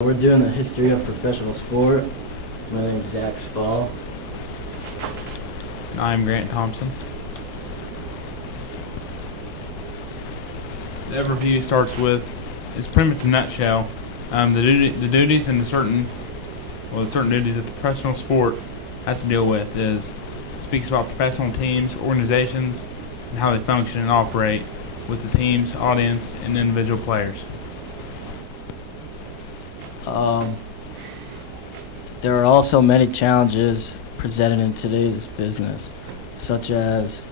We're doing the history of professional sport. My name is Zach Spall. I'm Grant Thompson. The overview starts with, it's pretty much a nutshell, the duties and the certain duties that the professional sport has to deal with. Is speaks about professional teams, organizations, and how they function and operate with the teams, audience, and individual players. There are also many challenges presented in today's business, such as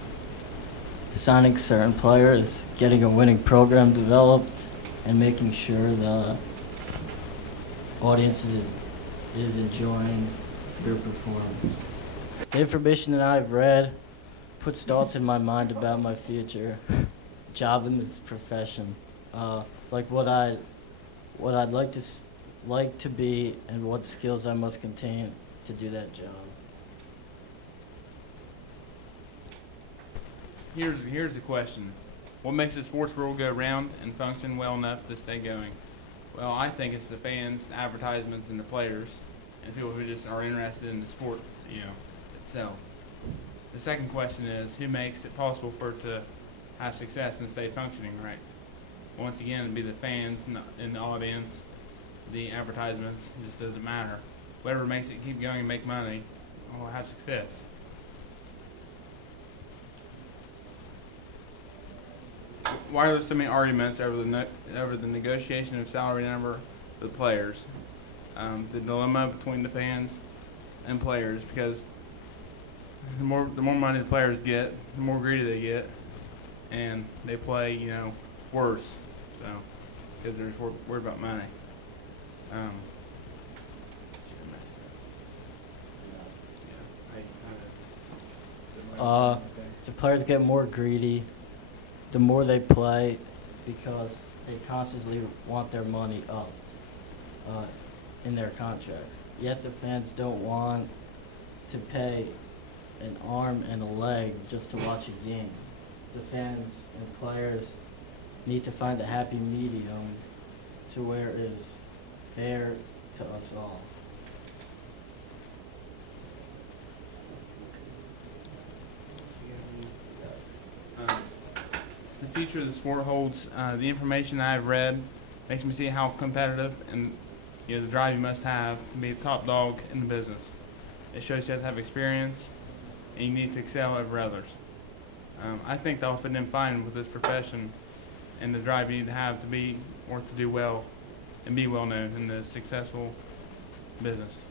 signing certain players, getting a winning program developed, and making sure the audience is enjoying their performance. The information that I've read puts thoughts in my mind about my future job in this profession, like what I'd like to be and what skills I must contain to do that job. Here's the question. What makes the sports world go round and function well enough to stay going? Well, I think it's the fans, the advertisements, and the players, and people who just are interested in the sport, itself. The second question is, who makes it possible for it to have success and stay functioning right? Once again, it'd be the fans and the audience, the advertisements. It just doesn't matter. Whatever makes it keep going and make money will have success. Why are there so many arguments over the negotiation of salary number for the players? The dilemma between the fans and players, because the more money the players get, the more greedy they get, and they play worse. So because they're just worried about money. The players get more greedy the more they play because they constantly want their money up in their contracts. Yet the fans don't want to pay an arm and a leg just to watch a game. The fans and players need to find a happy medium to where it is fair to us all. The future of the sport holds. The information I've read makes me see how competitive and the drive you must have to be a top dog in the business. It shows you have to have experience and you need to excel over others. I think that'll fit in fine with this profession and the drive you need to have to be or to do well and be well known in this successful business.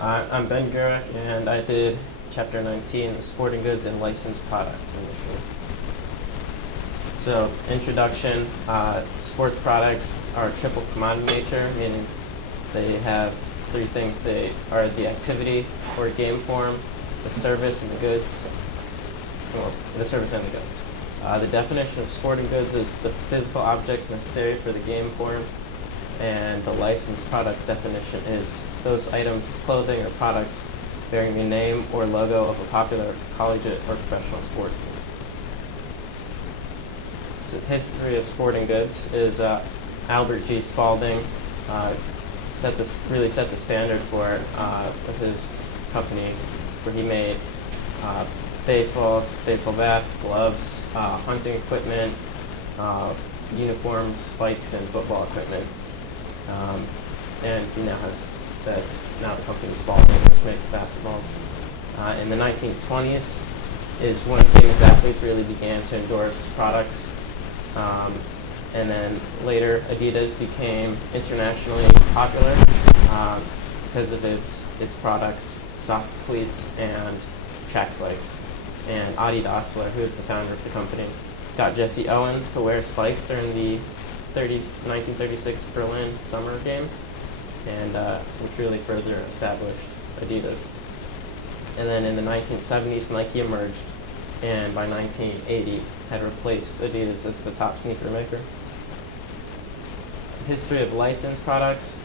I'm Ben Gurek, and I did Chapter 19, the Sporting Goods and Licensed Product initially. So, introduction, sports products are triple commodity nature, meaning they have three things. They are the activity or game form, the service, and the goods. Well, the service and the goods. The definition of sporting goods is the physical objects necessary for the game form, and the licensed products definition is those items of clothing or products bearing the name or logo of a popular collegiate or professional sport team. So history of sporting goods is Albert G. Spalding really set the standard for it with his company, where he made baseballs, baseball bats, gloves, hunting equipment, uniforms, spikes, and football equipment. And he now that's now the company Spalding, which makes basketballs. In the 1920s is when famous athletes really began to endorse products. And then later Adidas became internationally popular because of its products, soft cleats, and track spikes. And Adi Dassler, who is the founder of the company, got Jesse Owens to wear spikes during the 1936 Berlin Summer Games, and which really further established Adidas. And then in the 1970s, Nike emerged, and by 1980 had replaced Adidas as the top sneaker maker. History of licensed products.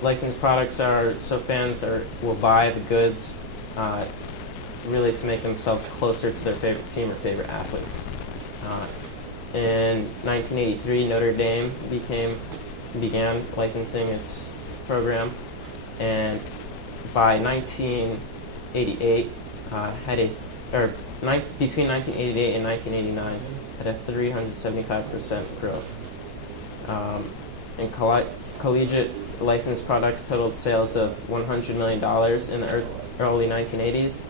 Licensed products are so fans will buy the goods really to make themselves closer to their favorite team or favorite athletes. In 1983, Notre Dame became began licensing its program, and by 1988 between 1988 and 1989 had a 375% growth. And collegiate licensed products totaled sales of $100 million in the early 1980s,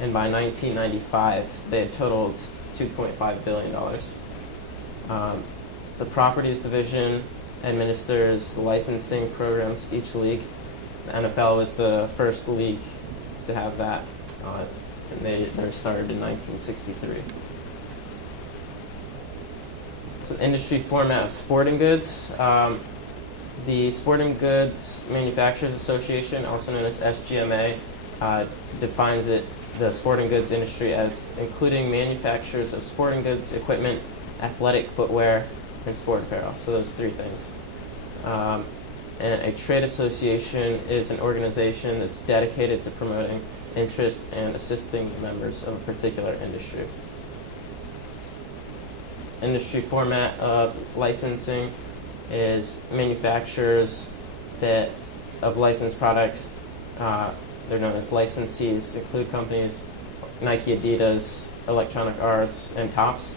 and by 1995 they had totaled $2.5 billion. The Properties Division administers the licensing programs of each league. The NFL was the first league to have that, and they started in 1963. So the industry format of sporting goods. The Sporting Goods Manufacturers Association, also known as SGMA, defines the sporting goods industry as including manufacturers of sporting goods, equipment, athletic footwear, and sport apparel. So those three things. And a trade association is an organization that's dedicated to promoting interest and assisting the members of a particular industry. Industry format of licensing is manufacturers of licensed products. They're known as licensees, include companies Nike, Adidas, Electronic Arts, and Topps.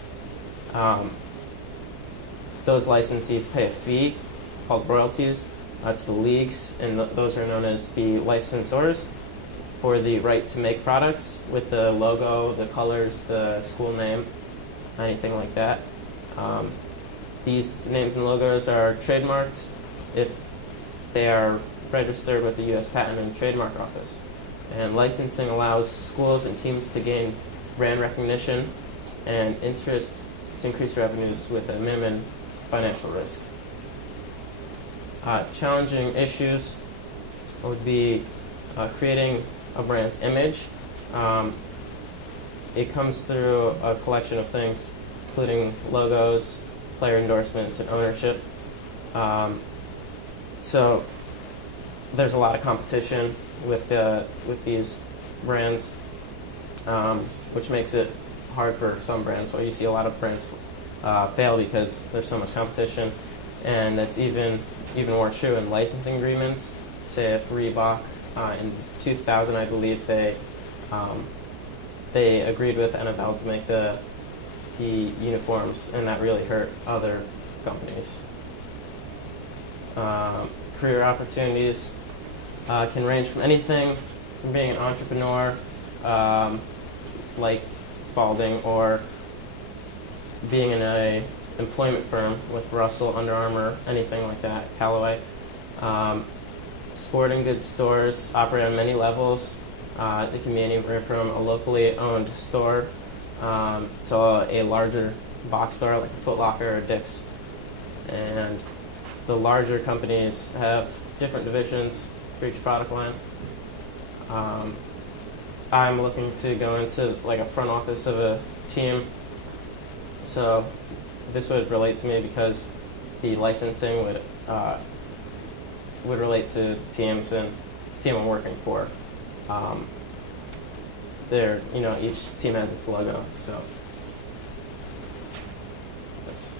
Those licensees pay a fee called royalties to the leagues, and those are known as the licensors, for the right to make products with the logo, the colors, the school name, anything like that. These names and logos are trademarked if they are registered with the U.S. Patent and Trademark Office. And licensing allows schools and teams to gain brand recognition and interest to increase revenues with a minimum financial risk. Challenging issues would be creating a brand's image. It comes through a collection of things, including logos, player endorsements, and ownership. So there's a lot of competition with these brands, which makes it hard for some brands. Well, you see a lot of brands fail because there's so much competition, and that's even more true in licensing agreements. Say if Reebok in 2000, I believe, they agreed with NFL to make the uniforms, and that really hurt other companies. Career opportunities can range from anything from being an entrepreneur, like Spalding, or being in an employment firm with Russell, Under Armour, anything like that, Callaway. Sporting goods stores operate on many levels. It can be anywhere from a locally owned store to a larger box store like a Foot Locker or Dick's. And the larger companies have different divisions for each product line. I'm looking to go into like a front office of a team, so this would relate to me because the licensing would relate to teams and the team I'm working for. Each team has its logo, so that's